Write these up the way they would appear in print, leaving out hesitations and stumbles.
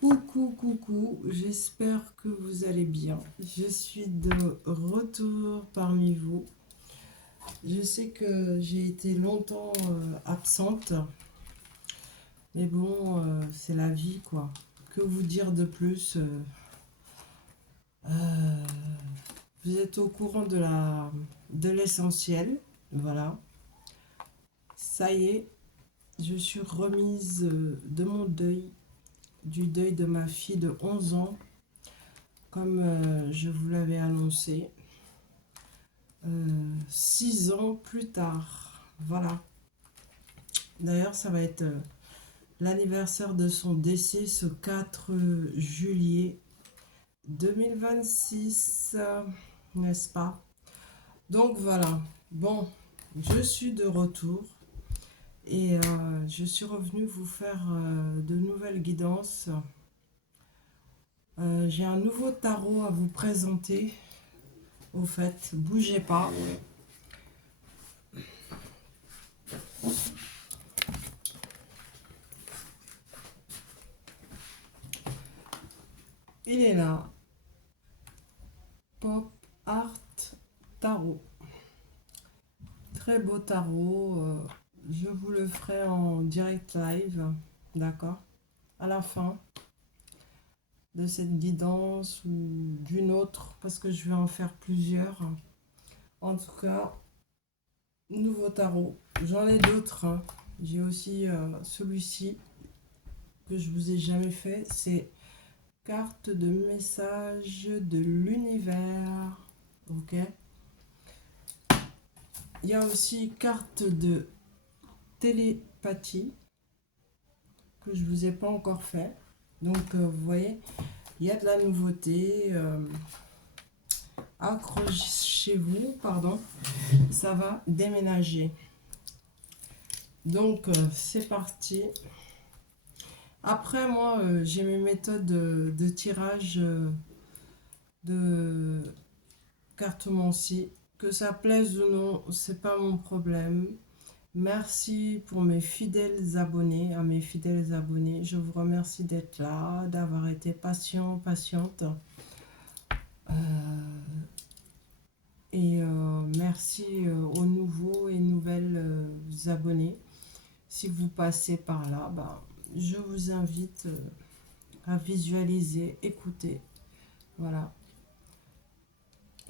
Coucou, coucou, j'espère que vous allez bien. Je suis de retour parmi vous. Je sais que j'ai été longtemps absente, mais bon, c'est la vie quoi. Que vous dire de plus euh, Vous êtes au courant de l'essentiel, voilà. Ça y est, je suis remise de mon deuil, du deuil de ma fille de 11 ans, comme je vous l'avais annoncé. 6 ans plus tard. Voilà. D'ailleurs, ça va être l'anniversaire de son décès ce 4 juillet 2026, n'est-ce pas? Donc voilà. Bon, je suis de retour et je suis revenue vous faire de nouvelles guidances. J'ai un nouveau tarot à vous présenter. Au fait, bougez pas. Il est là. Pop Art Tarot. Très beau tarot. Je vous le ferai en direct live. D'accord? À la fin de cette guidance ou d'une autre. Parce que je vais en faire plusieurs. En tout cas, nouveau tarot. J'en ai d'autres, hein. J'ai aussi celui-ci que je vous ai jamais fait. C'est carte de message de l'univers. Ok? Il y a aussi carte de télépathie que je vous ai pas encore fait. Donc vous voyez, il y a de la nouveauté. Accrochez-vous, pardon, ça va déménager. Donc c'est parti. Après moi, j'ai mes méthodes de tirage de cartomancie. Que ça plaise ou non, c'est pas mon problème. Merci pour mes fidèles abonnés, à mes fidèles abonnés. Je vous remercie d'être là, d'avoir été patient, patiente. Et merci aux nouveaux et nouvelles abonnés. Si vous passez par là, ben, je vous invite à visualiser, écouter. Voilà.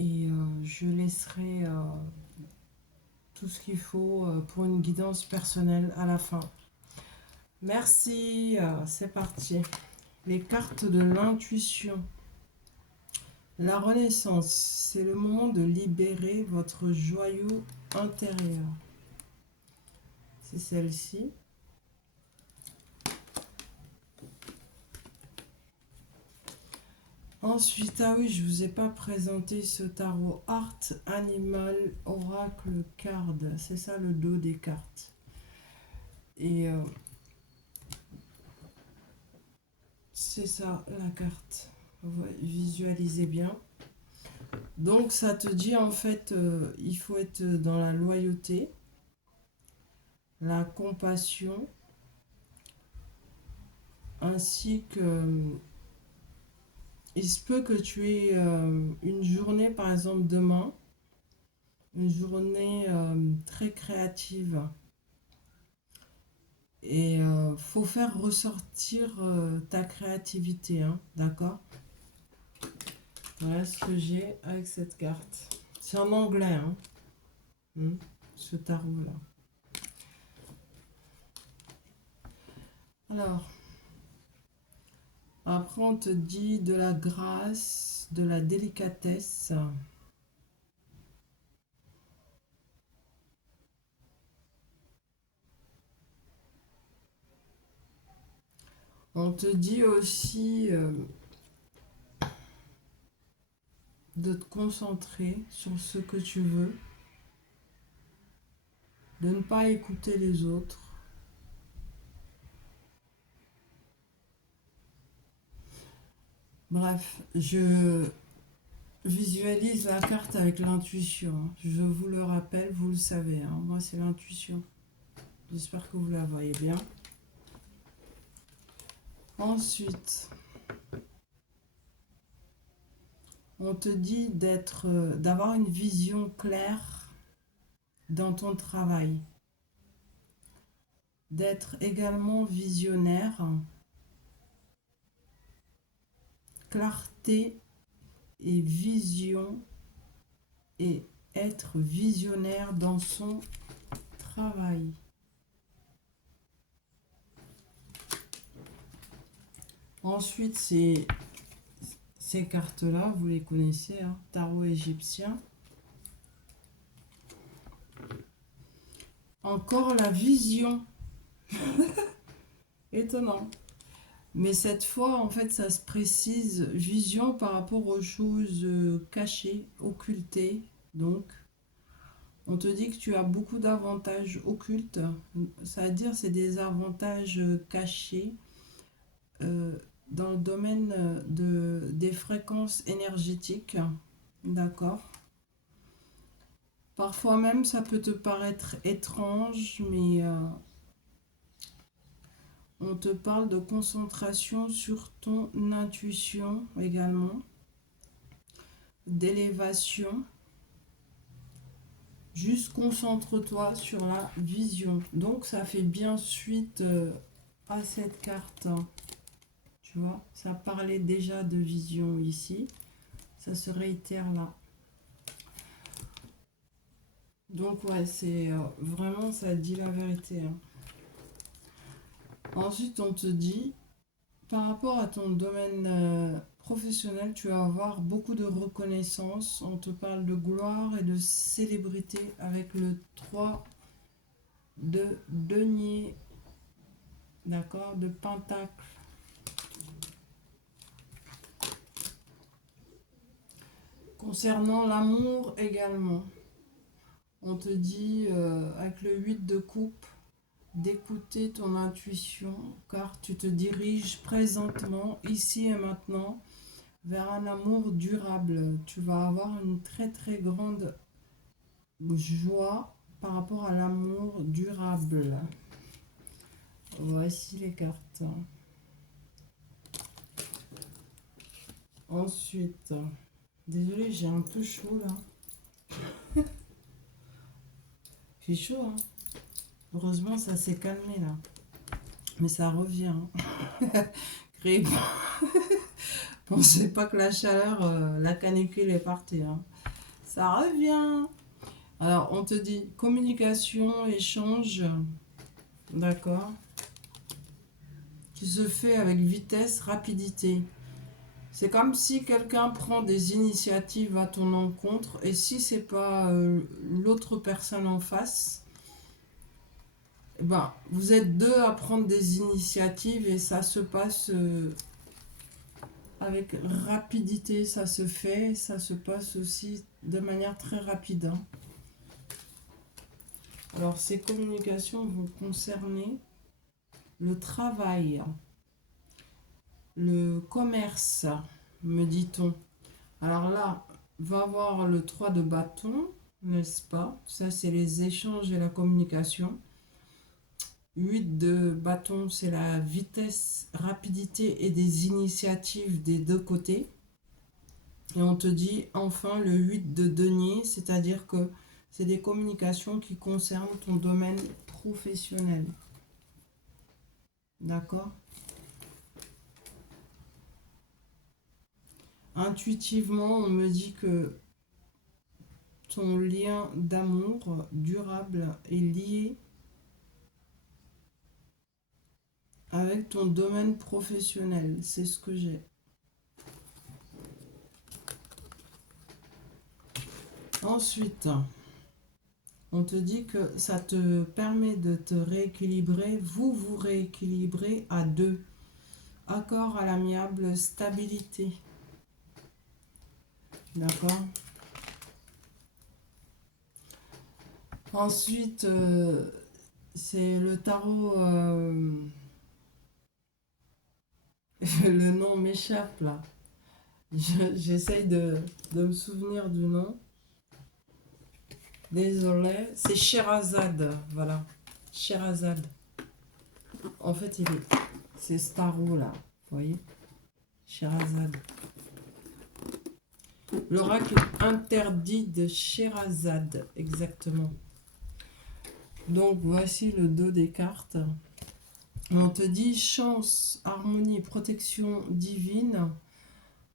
Et je laisserai tout ce qu'il faut pour une guidance personnelle à la fin. Merci, c'est parti. Les cartes de l'intuition. La renaissance, c'est le moment de libérer votre joyau intérieur. C'est celle-ci. Ensuite, ah oui, je ne vous ai pas présenté ce tarot Art Animal Oracle Card. C'est ça le dos des cartes. Et c'est ça la carte. Visualisez bien. Donc ça te dit en fait, il faut être dans la loyauté, la compassion, ainsi que il se peut que tu aies une journée, par exemple demain, une journée très créative. Et faut faire ressortir ta créativité, hein, d'accord? Voilà ce que j'ai avec cette carte. C'est en anglais, hein, ce tarot-là. Alors, après on te dit de la grâce, de la délicatesse. On te dit aussi de te concentrer sur ce que tu veux, de ne pas écouter les autres. Bref, je visualise la carte avec l'intuition. Je vous le rappelle, vous le savez, hein, moi c'est l'intuition. J'espère que vous la voyez bien. Ensuite, On te dit d'avoir une vision claire dans ton travail, d'être également visionnaire, clarté et vision, et être visionnaire dans son travail. Ensuite, ces cartes-là, vous les connaissez, hein, tarot égyptien. Encore la vision. Étonnant. Mais cette fois, en fait, ça se précise, vision par rapport aux choses cachées, occultées. Donc, on te dit que tu as beaucoup d'avantages occultes. C'est-à-dire, c'est des avantages cachés dans le domaine des fréquences énergétiques. D'accord? Parfois même, ça peut te paraître étrange, mais on te parle de concentration sur ton intuition également, d'élévation. Juste concentre-toi sur la vision. Donc, ça fait bien suite à cette carte. Tu vois, ça parlait déjà de vision ici. Ça se réitère là. Donc, ouais, c'est vraiment, ça dit la vérité. Hein. Ensuite, on te dit, par rapport à ton domaine professionnel, tu vas avoir beaucoup de reconnaissance. On te parle de gloire et de célébrité avec le 3 de denier, d'accord, de pentacle. Concernant l'amour également, on te dit avec le 8 de coupe d'écouter ton intuition car tu te diriges présentement, ici et maintenant, vers un amour durable. Tu vas avoir une très très grande joie par rapport à l'amour durable. Voici les cartes. Ensuite, désolée, j'ai un peu chaud là. J'ai chaud, hein. Heureusement, ça s'est calmé là. Mais ça revient. Hein. Pensez pas que la chaleur, la canicule est partie. Hein. Ça revient. Alors, on te dit communication, échange. D'accord. Qui se fait avec vitesse, rapidité. C'est comme si quelqu'un prend des initiatives à ton encontre et si c'est pas l'autre personne en face, ben, vous êtes deux à prendre des initiatives et ça se passe avec rapidité, ça se fait, ça se passe aussi de manière très rapide. Hein. Alors ces communications vont concerner le travail, le commerce, me dit-on. Alors là, va voir le 3 de bâton, n'est-ce pas? Ça, c'est les échanges et la communication. 8 de bâton, c'est la vitesse, rapidité et des initiatives des deux côtés. Et on te dit enfin le 8 de denier, c'est-à-dire que c'est des communications qui concernent ton domaine professionnel. D'accord? Intuitivement, on me dit que ton lien d'amour durable est lié avec ton domaine professionnel. C'est ce que j'ai. Ensuite, on te dit que ça te permet de te rééquilibrer. Vous vous rééquilibrez à deux. Accord à l'amiable, stabilité. D'accord? Ensuite, c'est le tarot... le nom m'échappe là. J'essaye de me souvenir du nom. Désolé. C'est Sherazade. Voilà. Sherazade. En fait, c'est ce tarot là. Vous voyez? Sherazade. L'oracle interdit de Sherazade, exactement. Donc, voici le dos des cartes. On te dit chance, harmonie, protection divine.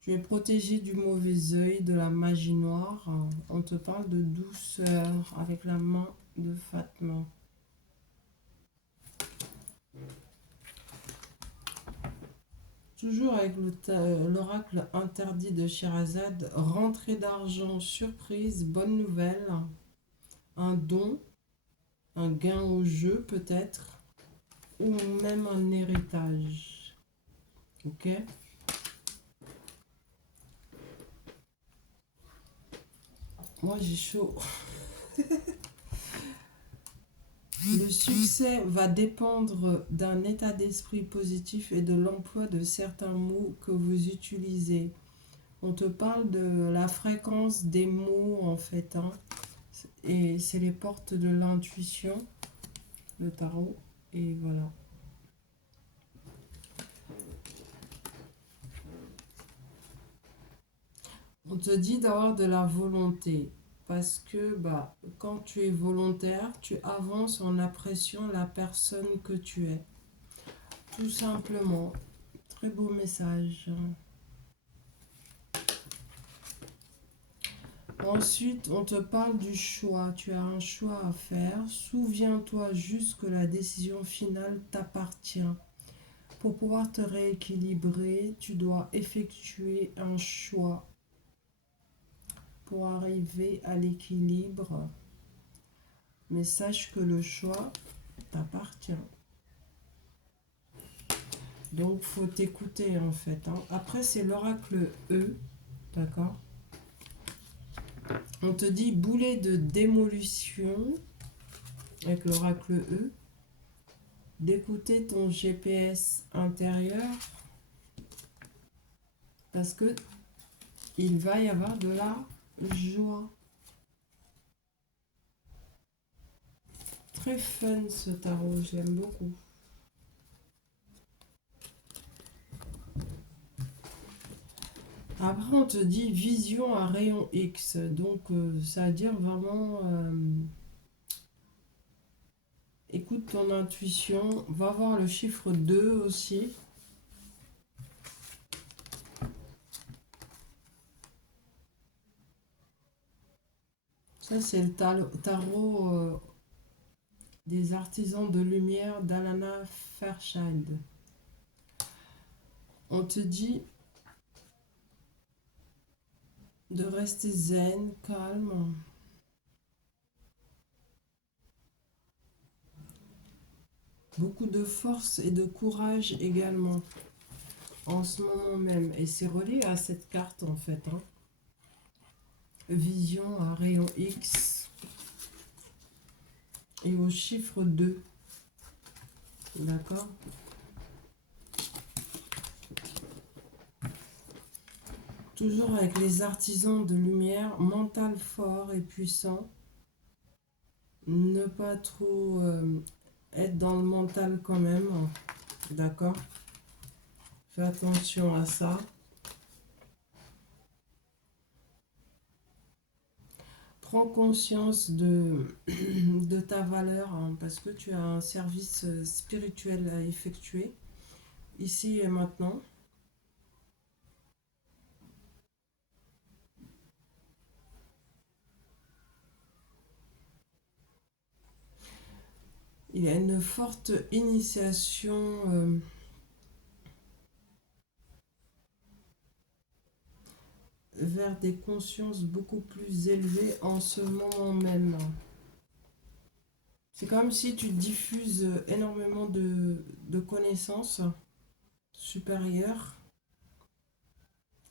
Tu es protégé du mauvais œil, de la magie noire. On te parle de douceur avec la main de Fatma. Toujours avec l'oracle interdit de Sherazade, rentrée d'argent, surprise, bonne nouvelle, un don, un gain au jeu peut-être, ou même un héritage. Ok? Moi j'ai chaud. Le succès va dépendre d'un état d'esprit positif et de l'emploi de certains mots que vous utilisez. On te parle de la fréquence des mots en fait, hein. Et c'est les portes de l'intuition, le tarot, et voilà. On te dit d'avoir de la volonté parce que quand tu es volontaire, tu avances en appréciant la personne que tu es. Tout simplement. Très beau message. Ensuite, on te parle du choix. Tu as un choix à faire. Souviens-toi juste que la décision finale t'appartient. Pour pouvoir te rééquilibrer, tu dois effectuer un choix pour arriver à l'équilibre. Mais sache que le choix t'appartient. Donc, faut t'écouter en fait, hein. Après, c'est l'oracle E, d'accord? On te dit boulet de démolition avec l'oracle E, d'écouter ton GPS intérieur parce que il va y avoir de la joie. Très fun ce tarot, j'aime beaucoup. Après, on te dit vision à rayon X. Donc, ça veut dire vraiment écoute ton intuition. Va voir le chiffre 2 aussi. Ça, c'est le tarot des artisans de lumière d'Alana Fairchild. On te dit de rester zen, calme. Beaucoup de force et de courage également en ce moment même. Et c'est relié à cette carte en fait, hein. Vision à rayon X et au chiffre 2. D'accord? Toujours avec les artisans de lumière, mental fort et puissant. Ne pas trop être dans le mental quand même. D'accord? Fais attention à ça. Prends conscience de ta valeur, hein, parce que tu as un service spirituel à effectuer ici et maintenant. Il y a une forte initiation vers des consciences beaucoup plus élevées en ce moment même. C'est comme si tu diffuses énormément de connaissances supérieures.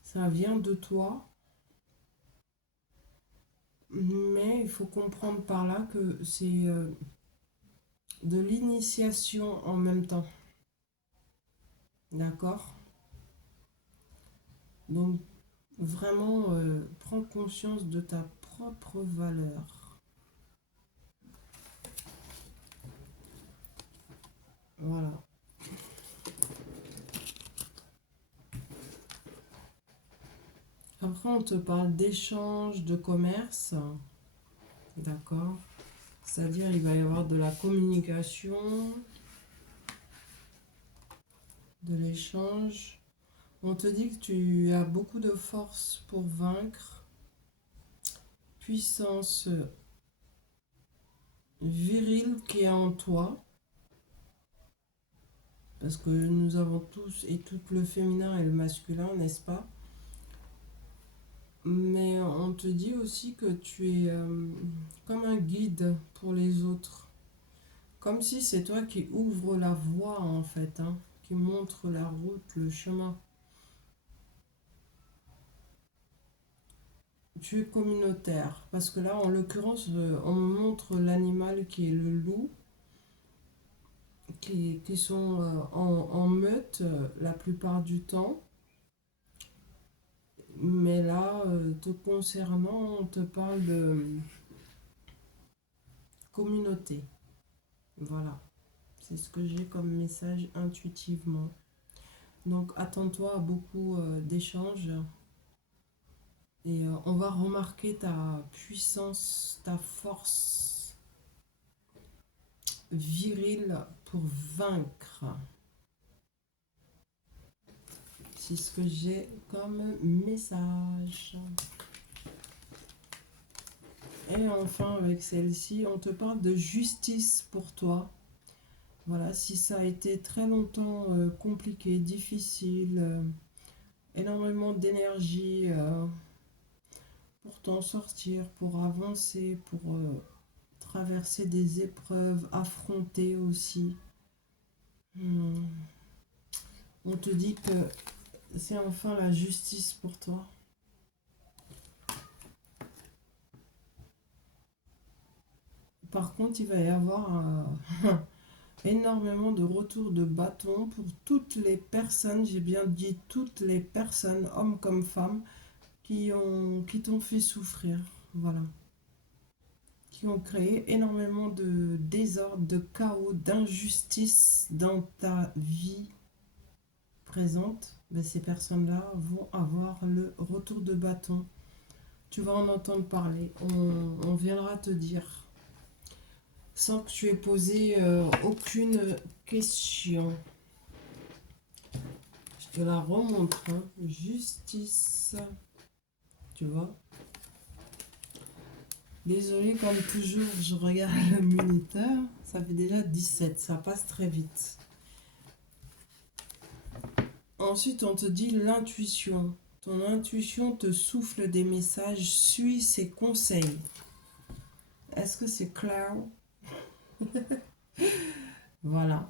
Ça vient de toi. Mais il faut comprendre par là que c'est de l'initiation en même temps. D'accord? Donc, vraiment, prends conscience de ta propre valeur. Voilà. Après, on te parle d'échange, de commerce. D'accord? C'est-à-dire, il va y avoir de la communication, de l'échange. On te dit que tu as beaucoup de force pour vaincre. Puissance virile qui est en toi. Parce que nous avons tous et toutes le féminin et le masculin, n'est-ce pas? Mais on te dit aussi que tu es comme un guide pour les autres. Comme si c'est toi qui ouvre la voie en fait, hein, qui montre la route, le chemin. Tu es communautaire. Parce que là, en l'occurrence, on me montre l'animal qui est le loup, qui sont en meute la plupart du temps. Mais là, te concernant, on te parle de communauté. Voilà. C'est ce que j'ai comme message intuitivement. Donc attends-toi à beaucoup d'échanges et on va remarquer ta puissance, ta force virile pour vaincre. C'est ce que j'ai comme message. Et enfin avec celle-ci, on te parle de justice pour toi. Voilà, si ça a été très longtemps compliqué, difficile, énormément d'énergie pour t'en sortir, pour avancer, pour traverser des épreuves, affronter aussi. On te dit que c'est enfin la justice pour toi. Par contre, il va y avoir énormément de retours de bâton pour toutes les personnes, j'ai bien dit toutes les personnes, hommes comme femmes, qui t'ont fait souffrir. Voilà. Qui ont créé énormément de désordre, de chaos, d'injustice dans ta vie présente. Ben, ces personnes-là vont avoir le retour de bâton. Tu vas en entendre parler. On viendra te dire sans que tu aies posé aucune question. Je te la remontre. Hein. Justice. Tu vois? Désolée, comme toujours, je regarde le minuteur. Ça fait déjà 17. Ça passe très vite. Ensuite, on te dit l'intuition. Ton intuition te souffle des messages. Suis ses conseils. Est-ce que c'est clair? Voilà.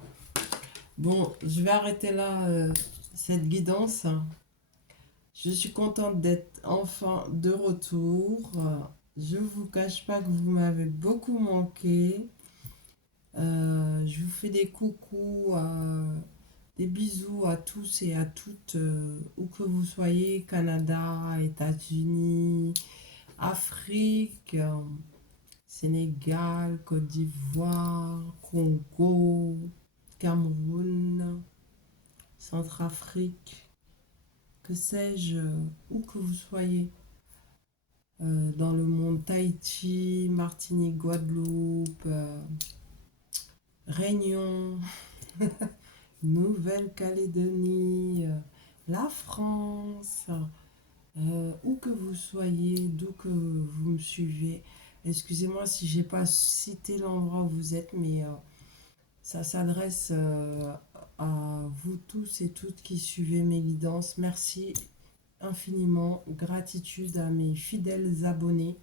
Bon, je vais arrêter là cette guidance. Je suis contente d'être enfin de retour. Je ne vous cache pas que vous m'avez beaucoup manqué. Je vous fais des coucous, des bisous à tous et à toutes, où que vous soyez, Canada, États-Unis, Afrique, Sénégal, Côte d'Ivoire, Congo, Cameroun, Centrafrique, que sais-je, où que vous soyez dans le monde, Tahiti, Martinique, Guadeloupe, Réunion, Nouvelle-Calédonie, la France, où que vous soyez, d'où que vous me suivez. Excusez-moi si j'ai pas cité l'endroit où vous êtes, mais ça s'adresse à vous tous et toutes qui suivez mes guidances. Merci infiniment. Gratitude à mes fidèles abonnés.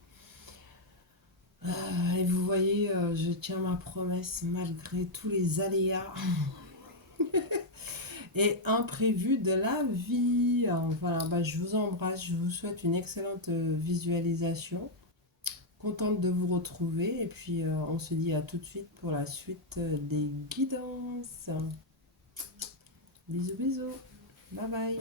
Et vous voyez, je tiens ma promesse malgré tous les aléas et imprévus de la vie. Alors, voilà, bah, je vous embrasse. Je vous souhaite une excellente visualisation. Contente de vous retrouver. Et puis, on se dit à tout de suite pour la suite des guidances. Bisous, bisous. Bye bye.